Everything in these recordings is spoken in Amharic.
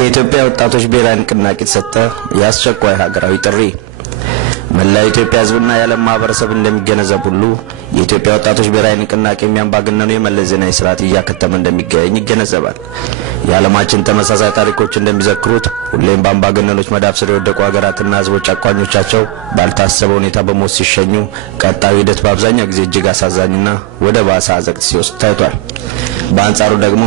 ከኢትዮጵያ ወጣቶች ብሔራዊ ንቅናቄ ተሰጠ ያስቸኳይ ሀገራዊ ጥሪ መላው ኢትዮጵያ ህዝብና የዓለም ማህበረሰብ እንደሚገነዘብ ሁሉ የኢትዮጵያ ወጣቶች ብሔራዊ ንቅናቄ የሚያምባገነኑ የመለስ ዜናዊ ስርዓት እያከተመ እንደሚገኝ ይገነዘባል። የዓለማችን ተመሳሳይ ታሪኮች እንደሚዘክሩት ሁሌም በአምባገነኖች መዳፍ ስር የወደቁ ሀገራትና ህዝቦች አቋኞቻቸው ባልታሰበ ሁኔታ በሞት ሲሸኙ ቀጣዩ ሂደት በአብዛኛው ጊዜ እጅግ አሳዛኝና ወደ ባሰ አዘቅት ሲወስድ ታይቷል። በአንጻሩ ደግሞ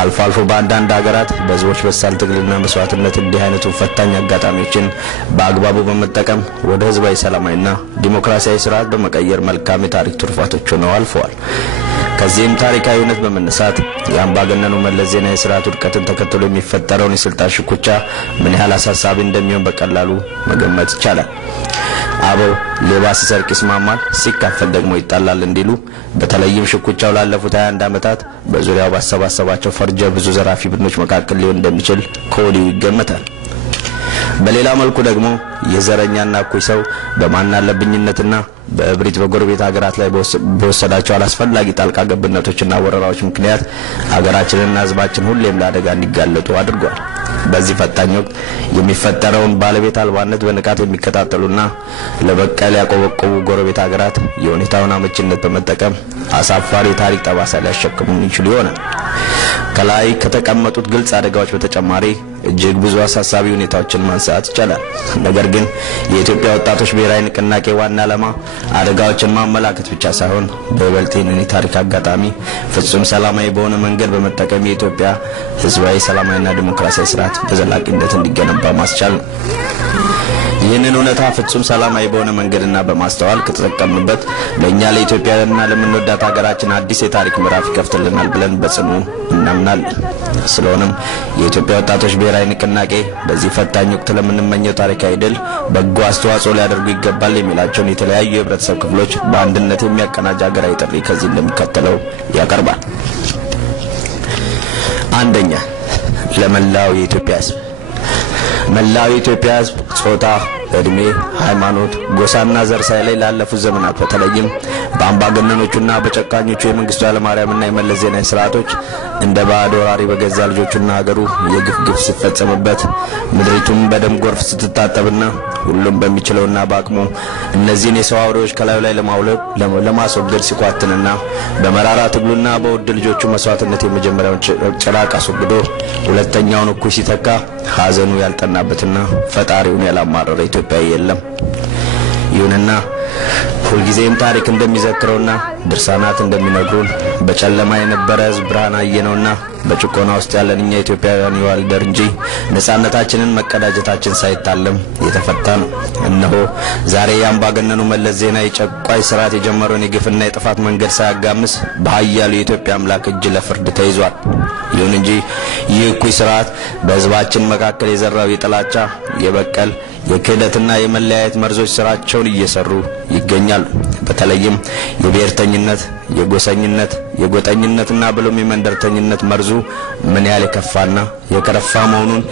አልፎ አልፎ በአንዳንድ ሀገራት በህዝቦች በሳል ትግልና መስዋዕትነት እንዲህ አይነቱ ፈታኝ አጋጣሚዎችን በአግባቡ በመጠቀም ወደ ህዝባዊ ሰላማዊና ዲሞክራሲያዊ ስርዓት በመቀየር መልካም የታሪክ ትሩፋቶች ሆነው አልፈዋል። ከዚህም ታሪካዊ እውነት በመነሳት የአምባገነኑ መለስ ዜናዊ ስርዓት ውድቀትን ተከትሎ የሚፈጠረውን የስልጣን ሽኩቻ ምን ያህል አሳሳቢ እንደሚሆን በቀላሉ መገመት ይቻላል። አበው ሌባ ሲሰርቅ ይስማማል ሲካፈል ደግሞ ይጣላል እንዲሉ በተለይም ሽኩቻው ላለፉት 21 ዓመታት በዙሪያው ባሰባሰባቸው ፈርጀ ብዙ ዘራፊ ቡድኖች መካከል ሊሆን እንደሚችል ከወዲሁ ይገመታል። በሌላ መልኩ ደግሞ የዘረኛና እኩይ ሰው በማናለብኝነትና በእብሪት በጎረቤት ሀገራት ላይ በወሰዳቸው አላስፈላጊ ጣልቃ ገብነቶችና ወረራዎች ምክንያት ሀገራችንና ህዝባችን ሁሌም ለአደጋ እንዲጋለጡ አድርጓል። በዚህ ፈታኝ ወቅት የሚፈጠረውን ባለቤት አልባነት በንቃት የሚከታተሉና ለበቀል ያቆበቆቡ ጎረቤት ሀገራት የሁኔታውን አመችነት በመጠቀም አሳፋሪ ታሪክ ጠባሳ ሊያሸክሙ ይችላሉ ይሆናል። ከላይ ከተቀመጡት ግልጽ አደጋዎች በተጨማሪ እጅግ ብዙ አሳሳቢ ሁኔታዎችን ማንሳት ይቻላል። ነገር ግን የኢትዮጵያ ወጣቶች ብሔራዊ ንቅናቄ ዋና ዓላማ አደጋዎችን ማመላከት ብቻ ሳይሆን በይበልጥ ይህንን የታሪክ አጋጣሚ ፍጹም ሰላማዊ በሆነ መንገድ በመጠቀም የኢትዮጵያ ህዝባዊ ሰላማዊና ዲሞክራሲያዊ ስርዓት በዘላቂነት እንዲገነባ ማስቻል ነው። ይህንን እውነታ ፍጹም ሰላማዊ በሆነ መንገድና በማስተዋል ከተጠቀምንበት ለእኛ ለኢትዮጵያና ለምንወዳት ሀገራችን አዲስ የታሪክ ምዕራፍ ይከፍትልናል ብለን በጽኑ እናምናለን። ስለሆነም የኢትዮጵያ ወጣቶች ብሔራዊ ንቅናቄ በዚህ ፈታኝ ወቅት ለምንመኘው ታሪካዊ ድል በጎ አስተዋጽኦ ሊያደርጉ ይገባል የሚላቸውን የተለያዩ የህብረተሰብ ክፍሎች በአንድነት የሚያቀናጅ ሀገራዊ ጥሪ ከዚህ እንደሚከተለው ያቀርባል። አንደኛ፣ ለመላው የኢትዮጵያ ህዝብ መላው የኢትዮጵያ ህዝብ ጾታ፣ እድሜ፣ ሃይማኖት፣ ጎሳና ዘር ሳይለይ ላለፉት ዘመናት በተለይም በአምባገነኖቹና በጨካኞቹ የመንግስቱ ኃይለማርያምና የመለስ ዜናዊ ስርዓቶች እንደ ባዕድ ወራሪ በገዛ ልጆቹና ሀገሩ የግፍ ሲፈጸምበት ምድሪቱም በደም ጎርፍ ስትታጠብና ሁሉም በሚችለውና በአቅሙ እነዚህን የሰው አውሬዎች ከላዩ ላይ ለማስወገድ ሲኳትንና በመራራ ትግሉና በውድ ልጆቹ መስዋዕትነት የመጀመሪያውን ጭራቅ አስወግዶ ሁለተኛውን እኩይ ሲተካ ሀዘኑ ያልጠናበትና ፈጣሪውን ያላማረረ ኢትዮጵያዊ የለም። ይሁንና ሁልጊዜም ታሪክ እንደሚዘክረውና ድርሳናት እንደሚነግሩን በጨለማ የነበረ ህዝብ ብርሃን አየነውና በጭቆና ውስጥ ያለን እኛ ኢትዮጵያውያን ይዋልደር እንጂ ነጻነታችንን መቀዳጀታችን ሳይታለም የተፈታ ነው። እነሆ ዛሬ የአምባገነኑ መለስ ዜናዊ ጨቋይ ስርዓት የጀመረውን የግፍና የጥፋት መንገድ ሳያጋምስ በኃያሉ የኢትዮጵያ አምላክ እጅ ለፍርድ ተይዟል። ይሁን እንጂ ይህ እኩይ ስርዓት በህዝባችን መካከል የዘራው የጥላቻ፣ የበቀል፣ የክህደትና የመለያየት መርዞች ስራቸውን እየሰሩ ይገኛሉ። በተለይም የብሔርተኝነት፣ የጎሰኝነት፣ የጎጠኝነትና ብሎም የመንደርተኝነት መርዙ ምን ያህል የከፋና የከረፋ መሆኑን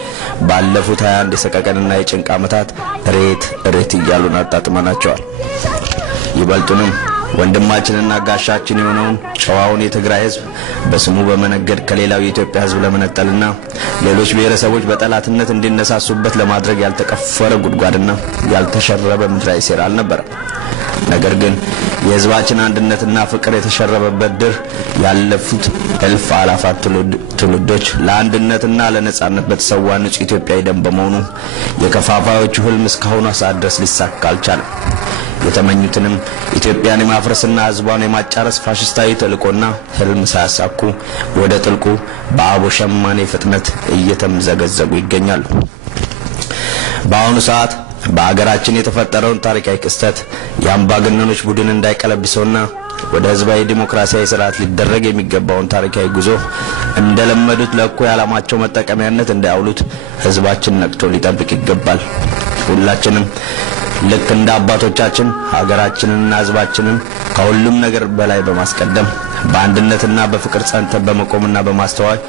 ባለፉት 21 የሰቀቀንና የጭንቅ ዓመታት ሬት እያሉን አጣጥመናቸዋል። ይበልጡንም ወንድማችንና ጋሻችን የሆነውን ጨዋውን የትግራይ ህዝብ በስሙ በመነገድ ከሌላው የኢትዮጵያ ህዝብ ለመነጠልና ሌሎች ብሔረሰቦች በጠላትነት እንዲነሳሱበት ለማድረግ ያልተቀፈረ ጉድጓድና ያልተሸረበ ምድራዊ ሴራ አልነበረም። ነገር ግን የህዝባችን አንድነትና ፍቅር የተሸረበበት ድር ያለፉት እልፍ አላፋት ትውልዶች ለአንድነትና ለነጻነት በተሰዋ ንጹህ ኢትዮጵያዊ ደም በመሆኑ የከፋፋዮቹ ህልም እስካሁን ሰዓት ድረስ ሊሳካ አልቻለም። የተመኙትንም ኢትዮጵያን የማፍረስና ህዝቧን የማጫረስ ፋሽስታዊ ተልእኮና ህልም ሳያሳኩ ወደ ጥልቁ በአቦ ሸማኔ ፍጥነት እየተምዘገዘጉ ይገኛሉ። በአሁኑ ሰዓት በአገራችን የተፈጠረውን ታሪካዊ ክስተት የአምባገነኖች ቡድን እንዳይቀለብሰውና ወደ ህዝባዊ ዲሞክራሲያዊ ስርዓት ሊደረግ የሚገባውን ታሪካዊ ጉዞ እንደለመዱት ለእኩይ ዓላማቸው መጠቀሚያነት እንዳያውሉት ህዝባችን ነቅቶ ሊጠብቅ ይገባል። ሁላችንም ልክ እንደ አባቶቻችን ሀገራችንንና ህዝባችንን ከሁሉም ነገር በላይ በማስቀደም በአንድነትና በፍቅር ጸንተን በመቆምና በማስተዋል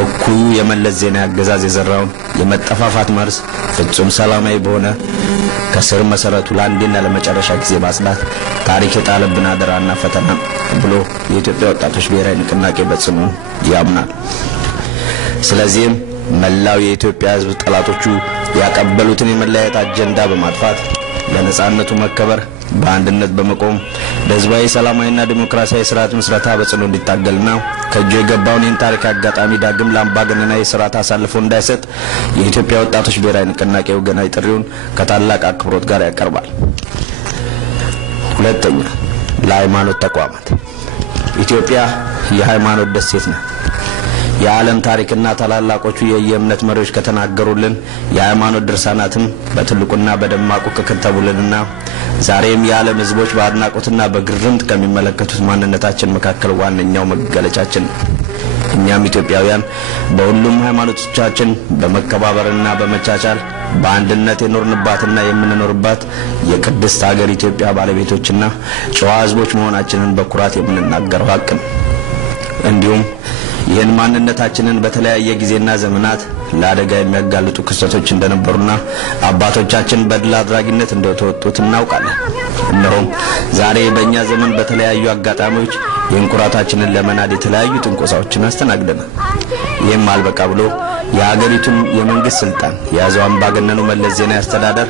እኩዩ የመለስ ዜናዊ አገዛዝ የዘራውን የመጠፋፋት መርዝ ፍጹም ሰላማዊ በሆነ ከስር መሰረቱ ለአንዴና ለመጨረሻ ጊዜ ማጽዳት ታሪክ የጣለብን አደራና ፈተና ብሎ የኢትዮጵያ ወጣቶች ብሔራዊ ንቅናቄ በጽኑ ያምናል። ስለዚህም መላው የኢትዮጵያ ሕዝብ ጠላቶቹ ያቀበሉትን የመለያየት አጀንዳ በማጥፋት ለነጻነቱ መከበር በአንድነት በመቆም ለሕዝባዊ ሰላማዊና ዲሞክራሲያዊ ስርዓት መስረታ በጽኑ እንዲታገልና ከእጁ የገባውን ይህን ታሪክ አጋጣሚ ዳግም ለአምባገነናዊ ስርዓት አሳልፎ እንዳይሰጥ የኢትዮጵያ ወጣቶች ብሔራዊ ንቅናቄ ወገናዊ ጥሪውን ከታላቅ አክብሮት ጋር ያቀርባል። ሁለተኛ፣ ለሃይማኖት ተቋማት። ኢትዮጵያ የሃይማኖት ደሴት ናት። የዓለም ታሪክና ታላላቆቹ የየእምነት መሪዎች ከተናገሩልን የሃይማኖት ድርሳናትም በትልቁና በደማቁ ከከተቡልንና ዛሬም የዓለም ሕዝቦች በአድናቆትና በግርምት ከሚመለከቱት ማንነታችን መካከል ዋነኛው መገለጫችን ነው። እኛም ኢትዮጵያውያን በሁሉም ሃይማኖቶቻችን በመከባበርና በመቻቻል በአንድነት የኖርንባትና የምንኖርባት የቅድስት ሀገር ኢትዮጵያ ባለቤቶችና ጨዋ ሕዝቦች መሆናችንን በኩራት የምንናገረው ሀቅ ነው። እንዲሁም ይህን ማንነታችንን በተለያየ ጊዜና ዘመናት ለአደጋ የሚያጋልጡ ክስተቶች እንደነበሩና አባቶቻችን በድል አድራጊነት እንደተወጡት እናውቃለን። እነሆም ዛሬ በእኛ ዘመን በተለያዩ አጋጣሚዎች የእንኩራታችንን ለመናድ የተለያዩ ትንኮሳዎችን አስተናግደናል። ይህም አልበቃ ብሎ የሀገሪቱን የመንግስት ስልጣን የያዘው አምባገነኑ መለስ ዜናዊ አስተዳደር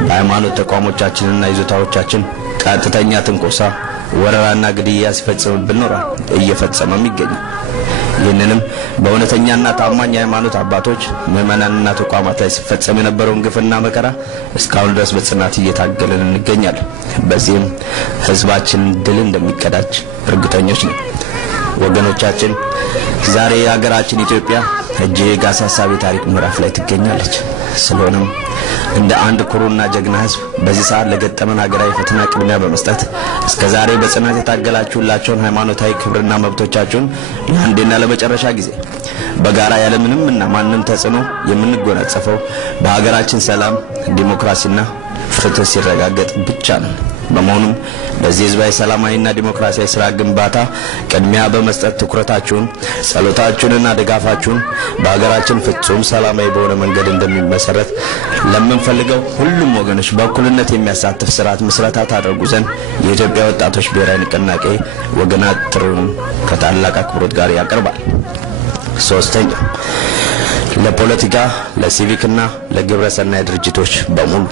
በሃይማኖት ተቋሞቻችንና ይዞታዎቻችን ቀጥተኛ ትንኮሳ፣ ወረራና ግድያ ሲፈጽምብን ኖሯል፣ እየፈጸመም ይገኛል። ይህንንም በእውነተኛና ታማኝ ሃይማኖት አባቶች ምዕመናንና ተቋማት ላይ ሲፈጸም የነበረውን ግፍና መከራ እስካሁን ድረስ በጽናት እየታገልን እንገኛለን። በዚህም ህዝባችን ድል እንደሚቀዳጅ እርግጠኞች ነን። ወገኖቻችን፣ ዛሬ የሀገራችን ኢትዮጵያ እጅግ አሳሳቢ ታሪክ ምዕራፍ ላይ ትገኛለች። ስለሆነም እንደ አንድ ኩሩና ጀግና ህዝብ በዚህ ሰዓት ለገጠመን ሀገራዊ ፈተና ቅድሚያ በመስጠት እስከዛሬ በጽናት የታገላችሁላቸውን ሃይማኖታዊ ክብርና መብቶቻችሁን ለአንዴና ለመጨረሻ ጊዜ በጋራ ያለምንም እና ማንም ተጽዕኖ የምንጎናጸፈው በሀገራችን ሰላም፣ ዲሞክራሲና ፍትህ ሲረጋገጥ ብቻ ነው። በመሆኑም ለዚህ ህዝባዊ ሰላማዊና ዲሞክራሲያዊ ስራ ግንባታ ቅድሚያ በመስጠት ትኩረታችሁን፣ ጸሎታችሁንና ድጋፋችሁን በሀገራችን ፍጹም ሰላማዊ በሆነ መንገድ እንደሚመሰረት ለምንፈልገው ሁሉም ወገኖች በእኩልነት የሚያሳትፍ ስርዓት መስረታ ታደርጉ ዘንድ የኢትዮጵያ ወጣቶች ብሔራዊ ንቅናቄ ወገናዊ ጥሪውን ከታላቅ አክብሮት ጋር ያቀርባል። ሶስተኛ፣ ለፖለቲካ፣ ለሲቪክና ለግብረ ሰናይ ድርጅቶች በሙሉ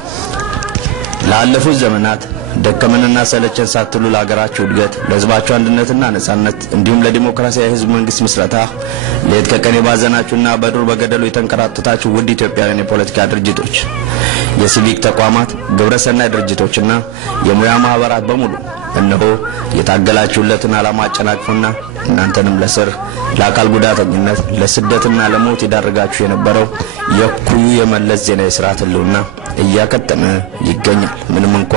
ላለፉት ዘመናት ደከመንና ሰለቸን ሳትሉ ለሀገራችሁ እድገት፣ ለህዝባችሁ አንድነትና ነጻነት እንዲሁም ለዲሞክራሲያዊ ህዝብ መንግስት መስረታ ሌት ከቀን ባዘናችሁና በዱር በገደሉ የተንከራተታችሁ ውድ ኢትዮጵያውያን የፖለቲካ ድርጅቶች፣ የሲቪክ ተቋማት፣ ግብረ ሰናይ ድርጅቶችና የሙያ ማህበራት በሙሉ እነሆ የታገላችሁለትን ዓላማ አጨናቅፉና እናንተንም ለስር፣ ለአካል ጉዳተኝነት፣ ለስደትና ለሞት ይዳርጋችሁ የነበረው የኩዩ የመለስ ዜናዊ ስርዓት ህልውና እያከተመ ይገኛል። ምንም እንኳ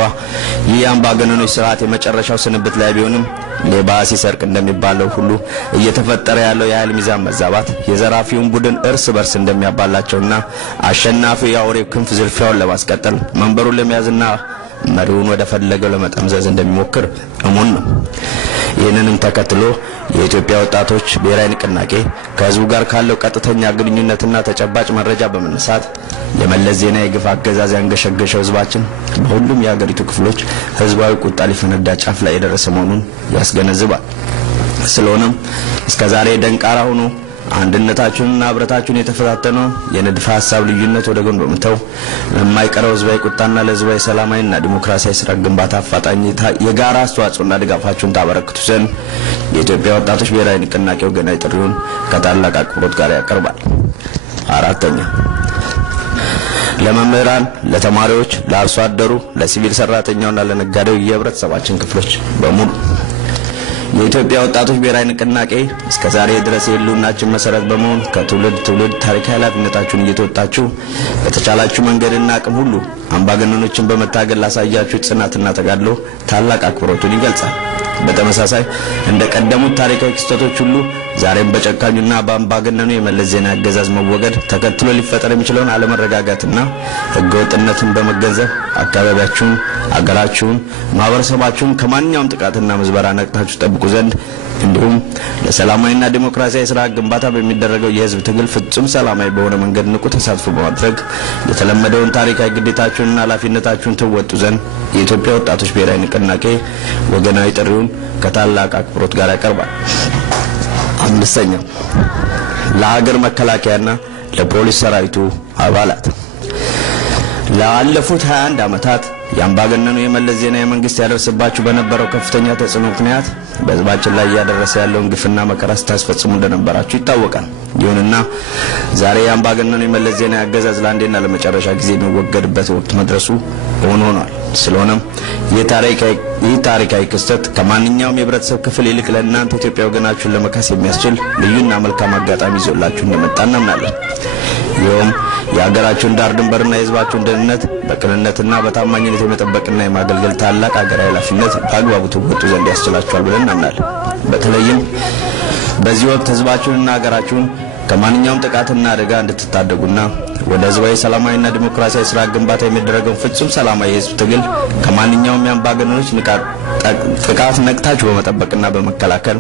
ይህ አምባገነኖች ስርዓት የመጨረሻው ስንብት ላይ ቢሆንም ሌባ ሲሰርቅ እንደሚባለው ሁሉ እየተፈጠረ ያለው የኃይል ሚዛን መዛባት የዘራፊውን ቡድን እርስ በርስ እንደሚያባላቸውና አሸናፊው የአውሬው ክንፍ ዝርፊያውን ለማስቀጠል መንበሩን ለመያዝና መሪውን ወደ ፈለገው ለመጠምዘዝ እንደሚሞክር እሙን ነው። ይህንንም ተከትሎ የኢትዮጵያ ወጣቶች ብሔራዊ ንቅናቄ ከህዝቡ ጋር ካለው ቀጥተኛ ግንኙነትና ተጨባጭ መረጃ በመነሳት የመለስ ዜናዊ የግፍ አገዛዝ ያንገሸገሸው ህዝባችን በሁሉም የሀገሪቱ ክፍሎች ህዝባዊ ቁጣ ሊፈነዳ ጫፍ ላይ የደረሰ መሆኑን ያስገነዝባል። ስለሆነም እስከዛሬ ደንቃራ ሆኖ አንድነታችሁንና ህብረታችሁን የተፈታተነው የንድፈ ሐሳብ ልዩነት ወደ ጎን በመተው ለማይቀረው ህዝባዊ ቁጣና ለህዝባዊ ሰላማዊና ዲሞክራሲያዊ ስራ ግንባታ አፋጣኝ የጋራ አስተዋጽኦና ድጋፋችሁን ታበረክቱ ዘንድ የኢትዮጵያ ወጣቶች ብሔራዊ ንቅናቄ ወገናዊ ጥሪውን ከታላቅ አክብሮት ጋር ያቀርባል። አራተኛ፣ ለመምህራን፣ ለተማሪዎች፣ ለአርሶ አደሩ፣ ለሲቪል ሰራተኛውና ለነጋዴው የህብረተሰባችን ክፍሎች በሙሉ የኢትዮጵያ ወጣቶች ብሔራዊ ንቅናቄ እስከዛሬ ድረስ የህልውናችን መሰረት በመሆን ከትውልድ ትውልድ ታሪካዊ ኃላፊነታችሁን እየተወጣችሁ በተቻላችሁ መንገድና አቅም ሁሉ አምባገነኖችን በመታገል ላሳያችሁ ጽናትና ተጋድሎ ታላቅ አክብሮቱን ይገልጻል። በተመሳሳይ እንደ ቀደሙት ታሪካዊ ክስተቶች ሁሉ ዛሬም በጨካኙና በአምባገነኑ የመለስ ዜናዊ አገዛዝ መወገድ ተከትሎ ሊፈጠር የሚችለውን አለመረጋጋትና ህገወጥነትን በመገንዘብ አካባቢያችሁን፣ አገራችሁን፣ ማህበረሰባችሁን ከማንኛውም ጥቃትና ምዝበራ ነቅታችሁ ጠብቁ ዘንድ እንዲሁም ለሰላማዊና ዲሞክራሲያዊ ስራ ግንባታ በሚደረገው የህዝብ ትግል ፍጹም ሰላማዊ በሆነ መንገድ ንቁ ተሳትፎ በማድረግ የተለመደውን ታሪካዊ ግዴታችሁንና ኃላፊነታችሁን ትወጡ ዘንድ የኢትዮጵያ ወጣቶች ብሔራዊ ንቅናቄ ወገናዊ ጥሪውን ከታላቅ አክብሮት ጋር ያቀርባል። አምስተኛ፣ ለሀገር መከላከያና ለፖሊስ ሰራዊቱ አባላት ላለፉት 21 ዓመታት ያምባገነኑ የመለስ ዜናዊ መንግስት ያደርስባችሁ በነበረው ከፍተኛ ተጽዕኖ ምክንያት በህዝባችን ላይ ያደረሰ ያለውን ግፍና መከራ ስታስፈጽሙ እንደነበራችሁ ይታወቃል። ይሁንና ዛሬ ያምባገነኑ የመለስ ዜናዊ አገዛዝ ለአንዴና ለመጨረሻ ጊዜ የሚወገድበት ወቅት መድረሱ ሆኗል። ስለሆነም ይህ ታሪካዊ ክስተት ከማንኛውም የህብረተሰብ ክፍል ይልቅ ለእናንተ ኢትዮጵያ ወገናችሁን ለመካስ የሚያስችል ልዩና መልካም አጋጣሚ ይዞላችሁ እንደመጣ እናምናለን። ይህም የሀገራችሁን ዳር ድንበርና የህዝባችሁን ደህንነት በቅንነትና በታማኝነት የመጠበቅና የማገልገል ታላቅ ሀገራዊ ኃላፊነት በአግባቡ ትወጡ ዘንድ ያስችላችኋል ብለን እናምናለን። በተለይም በዚህ ወቅት ህዝባችሁንና ሀገራችሁን ከማንኛውም ጥቃትና አደጋ እንድትታደጉና ወደ ህዝባዊ ሰላማዊና ዲሞክራሲያዊ ስርዓት ግንባታ የሚደረገው ፍጹም ሰላማዊ የህዝብ ትግል ከማንኛውም የአምባገነኖች ጥቃት ነቅታችሁ በመጠበቅና በመከላከል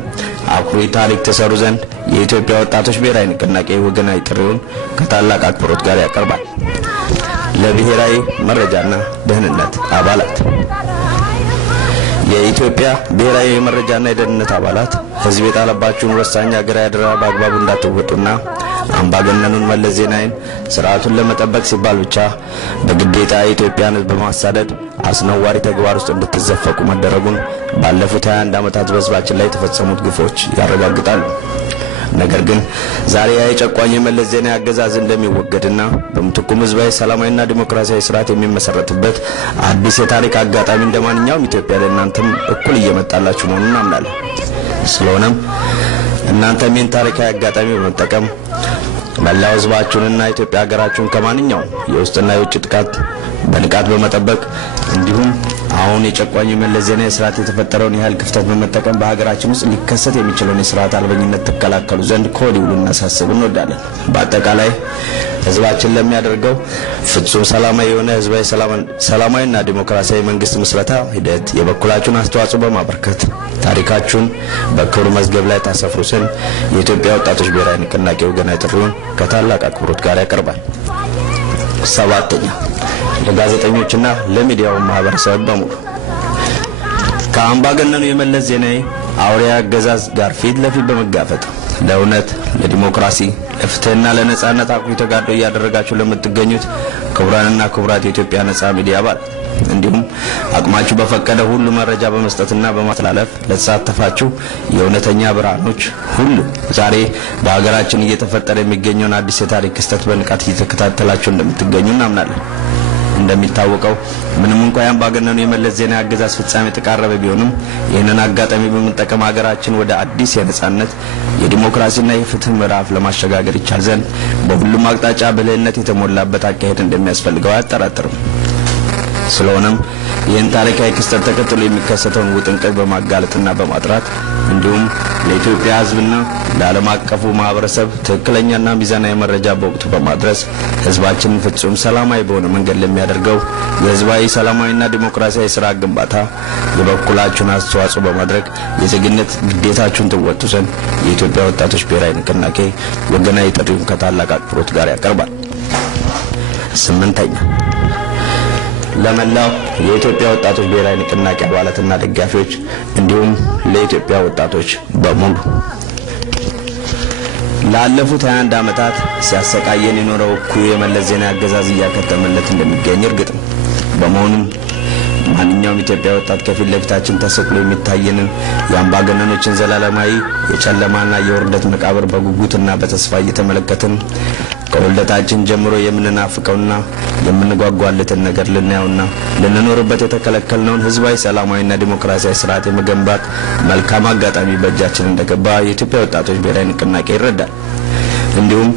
አኩሪ ታሪክ ተሰሩ ዘንድ የኢትዮጵያ ወጣቶች ብሔራዊ ንቅናቄ ወገናዊ ጥሪውን ከታላቅ አክብሮት ጋር ያቀርባል። ለብሔራዊ መረጃና ደህንነት አባላት የኢትዮጵያ ብሔራዊ መረጃና የደህንነት አባላት ህዝብ የጣለባችሁን ወሳኝ ሀገራዊ አደራ በአግባቡ እንዳትወጡና አምባገነኑን መለስ ዜናዊን ስርዓቱን ለመጠበቅ ሲባል ብቻ በግዴታ የኢትዮጵያን ህዝብ በማሳደድ አስነዋሪ ተግባር ውስጥ እንድትዘፈቁ መደረጉን ባለፉት 21 ዓመታት በህዝባችን ላይ የተፈጸሙት ግፎች ያረጋግጣሉ። ነገር ግን ዛሬ የጨቋኝ የመለስ ዜናዊ አገዛዝ እንደሚወገድና በምትኩም ህዝባዊ ሰላማዊና ዲሞክራሲያዊ ስርዓት የሚመሰረትበት አዲስ የታሪክ አጋጣሚ እንደማንኛውም ኢትዮጵያ ለእናንተም እኩል እየመጣላችሁ መሆኑን እናምናለን። ስለሆነም እናንተም ይህን ታሪካዊ አጋጣሚ በመጠቀም መላው ህዝባችሁንና ኢትዮጵያ ሀገራችሁን ከማንኛውም የውስጥና የውጭ ጥቃት በንቃት በመጠበቅ እንዲሁም አሁን የጨቋኝ የመለስ ዜናዊ ስርዓት የተፈጠረውን የኃይል ክፍተት በመጠቀም በሀገራችን ውስጥ ሊከሰት የሚችለውን የስርዓት አልበኝነት ተከላከሉ ዘንድ ከወዲሁ ልናሳስብ እንወዳለን። በአጠቃላይ ህዝባችን ለሚያደርገው ፍጹም ሰላማዊ የሆነ ህዝባዊ ሰላማዊና ዲሞክራሲያዊ መንግስት ምስረታ ሂደት የበኩላችሁን አስተዋጽኦ በማበርከት ታሪካችሁን በክብር መዝገብ ላይ ታሰፍሩ ዘንድ የኢትዮጵያ ወጣቶች ብሔራዊ ንቅናቄ ወገናዊ ጥሪውን ከታላቅ አክብሮት ጋር ያቀርባል። ሰባተኛ ለጋዜጠኞችና ለሚዲያው ማህበረሰብ በሙሉ ከአምባገነኑ የመለስ ዜናዊ አውሬ አገዛዝ ጋር ፊት ለፊት በመጋፈጥ ለእውነት፣ ለዲሞክራሲ፣ ለፍትህና ለነጻነት አኩሪ ተጋድሎ እያደረጋችሁ ለምትገኙት ክቡራንና ክቡራት የኢትዮጵያ ነጻ ሚዲያ አባላት እንዲሁም አቅማችሁ በፈቀደ ሁሉ መረጃ በመስጠትና በማስተላለፍ ለተሳተፋችሁ የእውነተኛ ብርሃኖች ሁሉ ዛሬ በሀገራችን እየተፈጠረ የሚገኘውን አዲስ የታሪክ ክስተት በንቃት እየተከታተላችሁ እንደምትገኙ እናምናለን። እንደሚታወቀው ምንም እንኳን ያምባገነኑ የመለስ ዜናዊ አገዛዝ ፍጻሜ ተቃረበ ቢሆንም ይህንን አጋጣሚ በመጠቀም ሀገራችን ወደ አዲስ የነጻነት የዲሞክራሲና የፍትህ ምዕራፍ ለማሸጋገር ይቻል ዘንድ በሁሉም አቅጣጫ ብልህነት የተሞላበት አካሄድ እንደሚያስፈልገው አያጠራጥርም። ስለሆነም ይህን ታሪካዊ ክስተት ተከትሎ የሚከሰተውን ውጥንቅጥ በማጋለጥና በማጥራት እንዲሁም ለኢትዮጵያ ህዝብና ለዓለም አቀፉ ማህበረሰብ ትክክለኛና ሚዛናዊ መረጃ በወቅቱ በማድረስ ህዝባችንን ፍጹም ሰላማዊ በሆነ መንገድ ለሚያደርገው የህዝባዊ ሰላማዊና ዲሞክራሲያዊ ስርዓት ግንባታ የበኩላችሁን አስተዋጽኦ በማድረግ የዜግነት ግዴታችሁን ትወጡ ዘንድ የኢትዮጵያ ወጣቶች ብሔራዊ ንቅናቄ ወገናዊ ጥሪውን ከታላቅ አክብሮት ጋር ያቀርባል። ስምንተኛ ለመላው የኢትዮጵያ ወጣቶች ብሔራዊ ንቅናቄ አባላትና ደጋፊዎች እንዲሁም ለኢትዮጵያ ወጣቶች በሙሉ ላለፉት 21 ዓመታት ሲያሰቃየን የኖረው እኩይ የመለስ ዜናዊ አገዛዝ እያከተመለት እንደሚገኝ እርግጥ ነው። በመሆኑም ማንኛውም ኢትዮጵያ ወጣት ከፊት ለፊታችን ተሰቅሎ የሚታየንን የአምባገነኖችን ዘላለማዊ የጨለማና የውርደት መቃብር በጉጉትና በተስፋ እየተመለከትን ከወልደታችን ጀምሮ የምንናፍቀውና የምንጓጓለትን ነገር ልናየውና ልንኖርበት የተከለከልነውን ህዝባዊ ሰላማዊና ዲሞክራሲያዊ ስርዓት የመገንባት መልካም አጋጣሚ በእጃችን እንደገባ የኢትዮጵያ ወጣቶች ብሔራዊ ንቅናቄ ይረዳል። እንዲሁም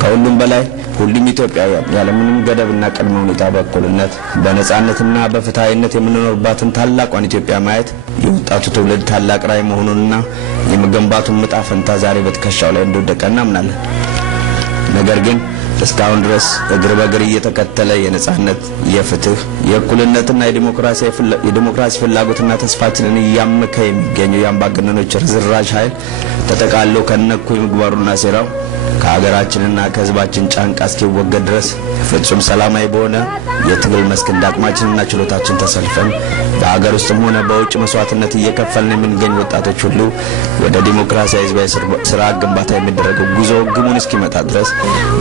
ከሁሉም በላይ ሁሉም ኢትዮጵያውያን ያለምንም ገደብና ቅድመ ሁኔታ በእኩልነት በነጻነትና በፍትሃዊነት የምንኖርባትን ታላቋን ኢትዮጵያ ማየት የወጣቱ ትውልድ ታላቅ ራዕይ መሆኑንና የመገንባቱን ዕጣ ፈንታ ዛሬ በትከሻው ላይ እንደወደቀ እናምናለን። ነገር ግን እስካሁን ድረስ እግር በእግር እየተከተለ የነጻነት፣ የፍትህ፣ የእኩልነትና የዲሞክራሲ ፍላጎትና ተስፋችንን እያመከ የሚገኘው የአምባገነኖች ርዝራዥ ኃይል ተጠቃሎ ከነኩ ምግባሩና ሴራው ከሀገራችንና ከህዝባችን ጫንቃ እስኪወገድ ድረስ ፍጹም ሰላማዊ በሆነ የትግል መስክ እንዳቅማችንና ችሎታችን ተሰልፈን በሀገር ውስጥም ሆነ በውጭ መስዋዕትነት እየከፈልን የምንገኝ ወጣቶች ሁሉ ወደ ዲሞክራሲያዊ ህዝባዊ ስርዓት ግንባታ የሚደረገው ጉዞ ግቡን እስኪመታ ድረስ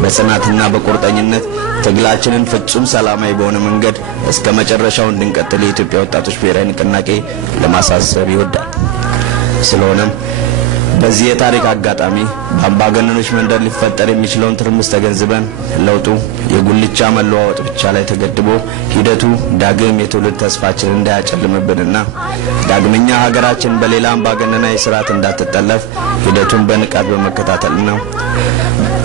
በጽናትና በቁርጠኝነት ትግላችንን ፍጹም ሰላማዊ በሆነ መንገድ እስከ መጨረሻው እንድንቀጥል የኢትዮጵያ ወጣቶች ብሔራዊ ንቅናቄ ለማሳሰብ ይወዳል። ስለሆነም በዚህ የታሪክ አጋጣሚ በአምባገነኖች መንደር ሊፈጠር የሚችለውን ትርምስ ተገንዝበን ለውጡ የጉልቻ መለዋወጥ ብቻ ላይ ተገድቦ ሂደቱ ዳግም የትውልድ ተስፋችንን እንዳያጨልምብንና ዳግመኛ ሀገራችን በሌላ አምባገነናዊ ስርዓት እንዳትጠለፍ ሂደቱን በንቃት በመከታተልና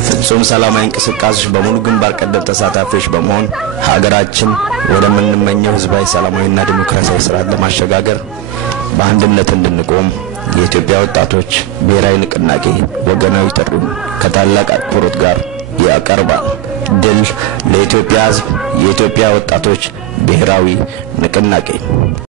ፍጹም ሰላማዊ እንቅስቃሴዎች በሙሉ ግንባር ቀደም ተሳታፊዎች በመሆን ሀገራችን ወደምንመኘው ህዝባዊ ሰላማዊና ዲሞክራሲያዊ ስርዓት ለማሸጋገር በአንድነት እንድንቆም የኢትዮጵያ ወጣቶች ብሔራዊ ንቅናቄ ወገናዊ ጥሪውን ከታላቅ አክብሮት ጋር ያቀርባል። ድል ለኢትዮጵያ ህዝብ! የኢትዮጵያ ወጣቶች ብሔራዊ ንቅናቄ